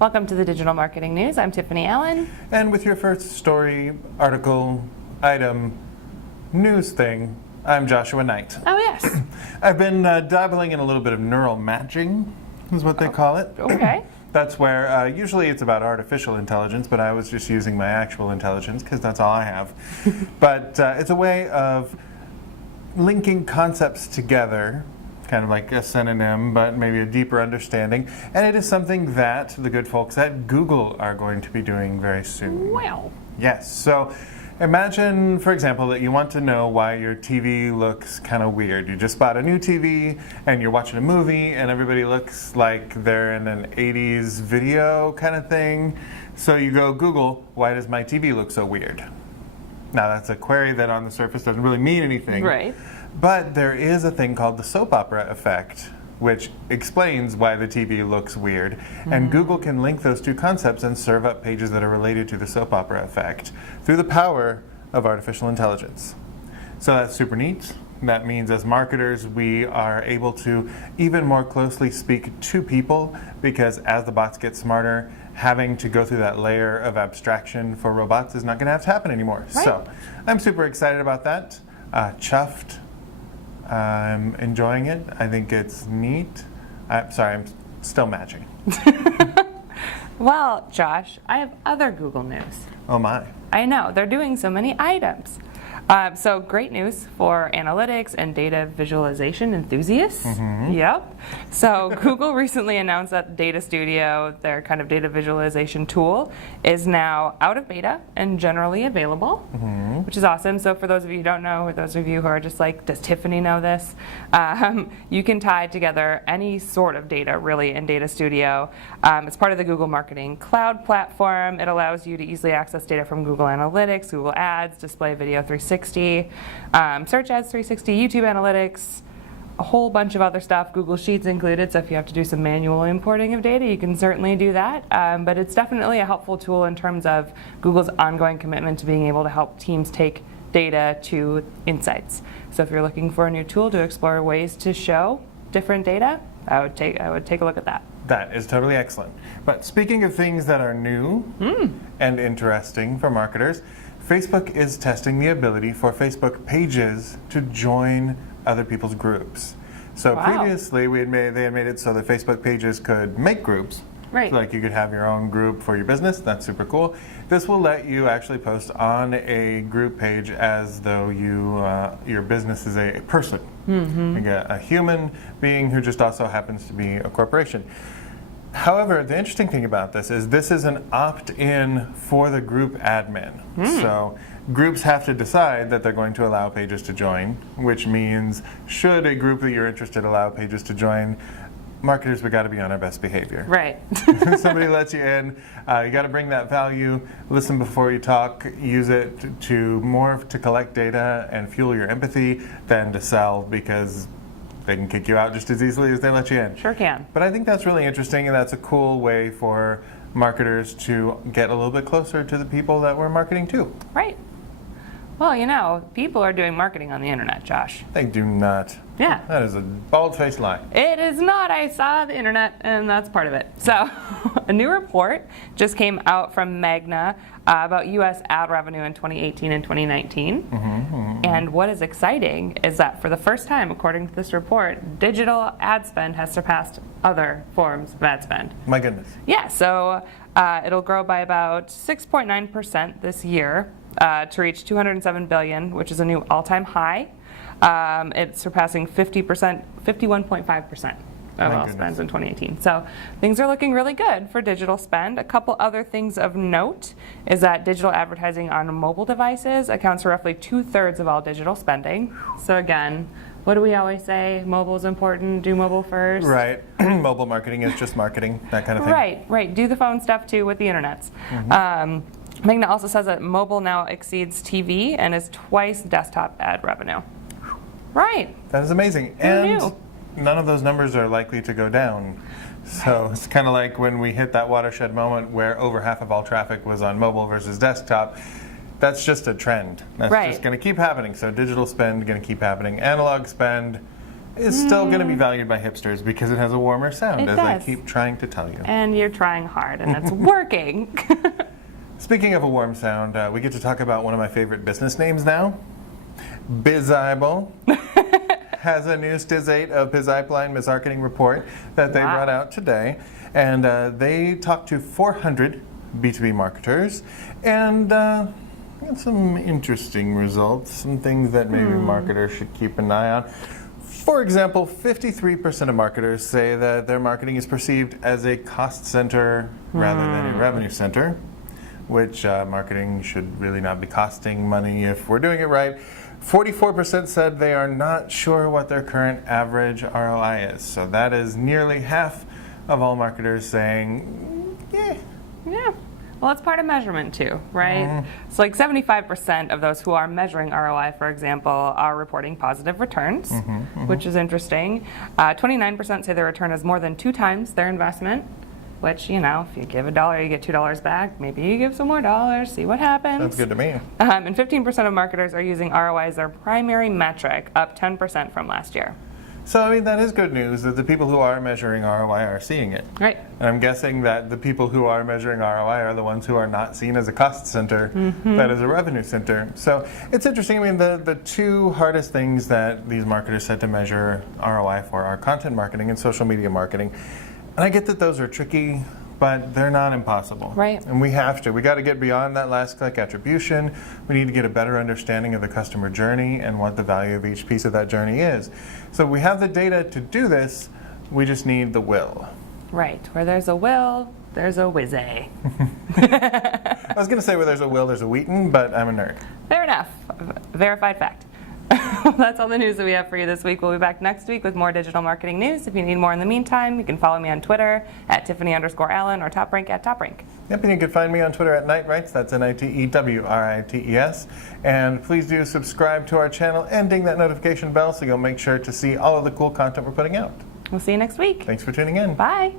Welcome to the Digital Marketing News. I'm Tiffani Allen. And with your first story, article, item, news thing, I'm Joshua Nite. Oh, yes. I've been dabbling in a little bit of neural matching, is what they call it. Okay. That's where usually it's about artificial intelligence, but I was just using my actual intelligence because that's all I have. But it's a way of linking concepts together, kind of like a synonym, but maybe a deeper understanding. And it is something that the good folks at Google are going to be doing very soon. Wow. Yes. So imagine, for example, that you want to know why your TV looks kind of weird. You just bought a new TV and you're watching a movie and everybody looks like they're in an 80s video kind of thing. So you go Google, why does my TV look so weird? Now that's a query that on the surface doesn't really mean anything. Right. But there is a thing called the soap opera effect, which explains why the TV looks weird. And Google can link those two concepts and serve up pages that are related to the soap opera effect through the power of artificial intelligence. So that's super neat. That means as marketers, we are able to even more closely speak to people, because as the bots get smarter, having to go through that layer of abstraction for robots is not going to have to happen anymore. Right. So I'm super excited about that. Chuffed. I'm enjoying it. I think it's neat. I'm sorry, I'm still matching. Well, Josh, I have other Google news. Oh my. I know, they're doing so many items. So great news for analytics and data visualization enthusiasts. Yep. So Google recently announced that Data Studio, their kind of data visualization tool, is now out of beta and generally available, which is awesome. So for those of you who don't know, or those of you who are just like, does Tiffani know this? You can tie together any sort of data really in Data Studio. It's part of the Google Marketing Cloud platform. It allows you to easily access data from Google Analytics, Google Ads, Display Video 360, Search Ads 360, YouTube Analytics, a whole bunch of other stuff, Google Sheets included, so if you have to do some manual importing of data, you can certainly do that. But it's definitely a helpful tool in terms of Google's ongoing commitment to being able to help teams take data to insights. So if you're looking for a new tool to explore ways to show different data, I would take a look at that. That is totally excellent. But speaking of things that are new and interesting for marketers, Facebook is testing the ability for Facebook pages to join other people's groups. So previously they had made it so that Facebook pages could make groups. Right. So like you could have your own group for your business. That's super cool. This will let you actually post on a group page as though your business is a person, like a human being who just also happens to be a corporation. However, the interesting thing about this is an opt-in for the group admin. So groups have to decide that they're going to allow pages to join, which means should a group that you're interested allow pages to join, marketers, we got to be on our best behavior. Right. Somebody lets you in, you got to bring that value, listen before you talk, use it to collect data and fuel your empathy than to sell, because they can kick you out just as easily as they let you in. Sure can. But I think that's really interesting, and that's a cool way for marketers to get a little bit closer to the people that we're marketing to. Right. Well, you know, people are doing marketing on the internet, Josh. They do not. Yeah. That is a bald-faced lie. It is not. I saw the internet, and that's part of it. So a new report just came out from Magna about U.S. ad revenue in 2018 and 2019. And what is exciting is that for the first time, according to this report, digital ad spend has surpassed other forms of ad spend. My goodness. Yeah, so it'll grow by about 6.9% this year to reach $207 billion, which is a new all-time high. It's surpassing 51.5% of all spends in 2018. So things are looking really good for digital spend. A couple other things of note is that digital advertising on mobile devices accounts for roughly 2/3 of all digital spending. So again, what do we always say? Mobile is important, do mobile first. Right. Mobile marketing is just marketing, that kind of thing. Right. Do the phone stuff too with the internets. Magna also says that mobile now exceeds TV and is twice desktop ad revenue. Right. That is amazing. And none of those numbers are likely to go down. So it's kind of like when we hit that watershed moment where over half of all traffic was on mobile versus desktop. That's just a trend. That's just going to keep happening. So digital spend going to keep happening. Analog spend, is still going to be valued by hipsters because it has a warmer sound, It as I does. keep trying to tell you. And you're trying hard, and it's working. Speaking of a warm sound, we get to talk about one of my favorite business names now. Bizible has a new Stiz 8 of Bizible Marketing report that they brought out today. And they talked to 400 B2B marketers and got some interesting results, some things that maybe marketers should keep an eye on. For example, 53% of marketers say that their marketing is perceived as a cost center rather than a revenue center, which marketing should really not be costing money if we're doing it right. 44% said they are not sure what their current average ROI is. So that is nearly half of all marketers saying, yeah. Well, it's part of measurement too, right? So like 75% of those who are measuring ROI, for example, are reporting positive returns, which is interesting. 29% say their return is more than 2 times their investment, which, you know, if you give $1, you get $2 back. Maybe you give some more dollars, see what happens. Sounds good to me. And 15% of marketers are using ROI as their primary metric, up 10% from last year. So, I mean, that is good news that the people who are measuring ROI are seeing it. Right. And I'm guessing that the people who are measuring ROI are the ones who are not seen as a cost center, that is a revenue center. So it's interesting. I mean, the 2 hardest things that these marketers said to measure ROI for are content marketing and social media marketing. And I get that those are tricky, but they're not impossible. Right. And we have to. We got to get beyond that last click attribution. We need to get a better understanding of the customer journey and what the value of each piece of that journey is. So we have the data to do this. We just need the will. Right. Where there's a will, there's a whiz-a. I was going to say where there's a will, there's a Wheaton, but I'm a nerd. Fair enough. Verified fact. That's all the news that we have for you this week. We'll be back next week with more digital marketing news. If you need more in the meantime, you can follow me on Twitter at Tiffani_Allen or TopRank at TopRank. Yep, and you can find me on Twitter at Nite, that's NITEWRITES. And please do subscribe to our channel and ding that notification bell so you'll make sure to see all of the cool content we're putting out. We'll see you next week. Thanks for tuning in. Bye.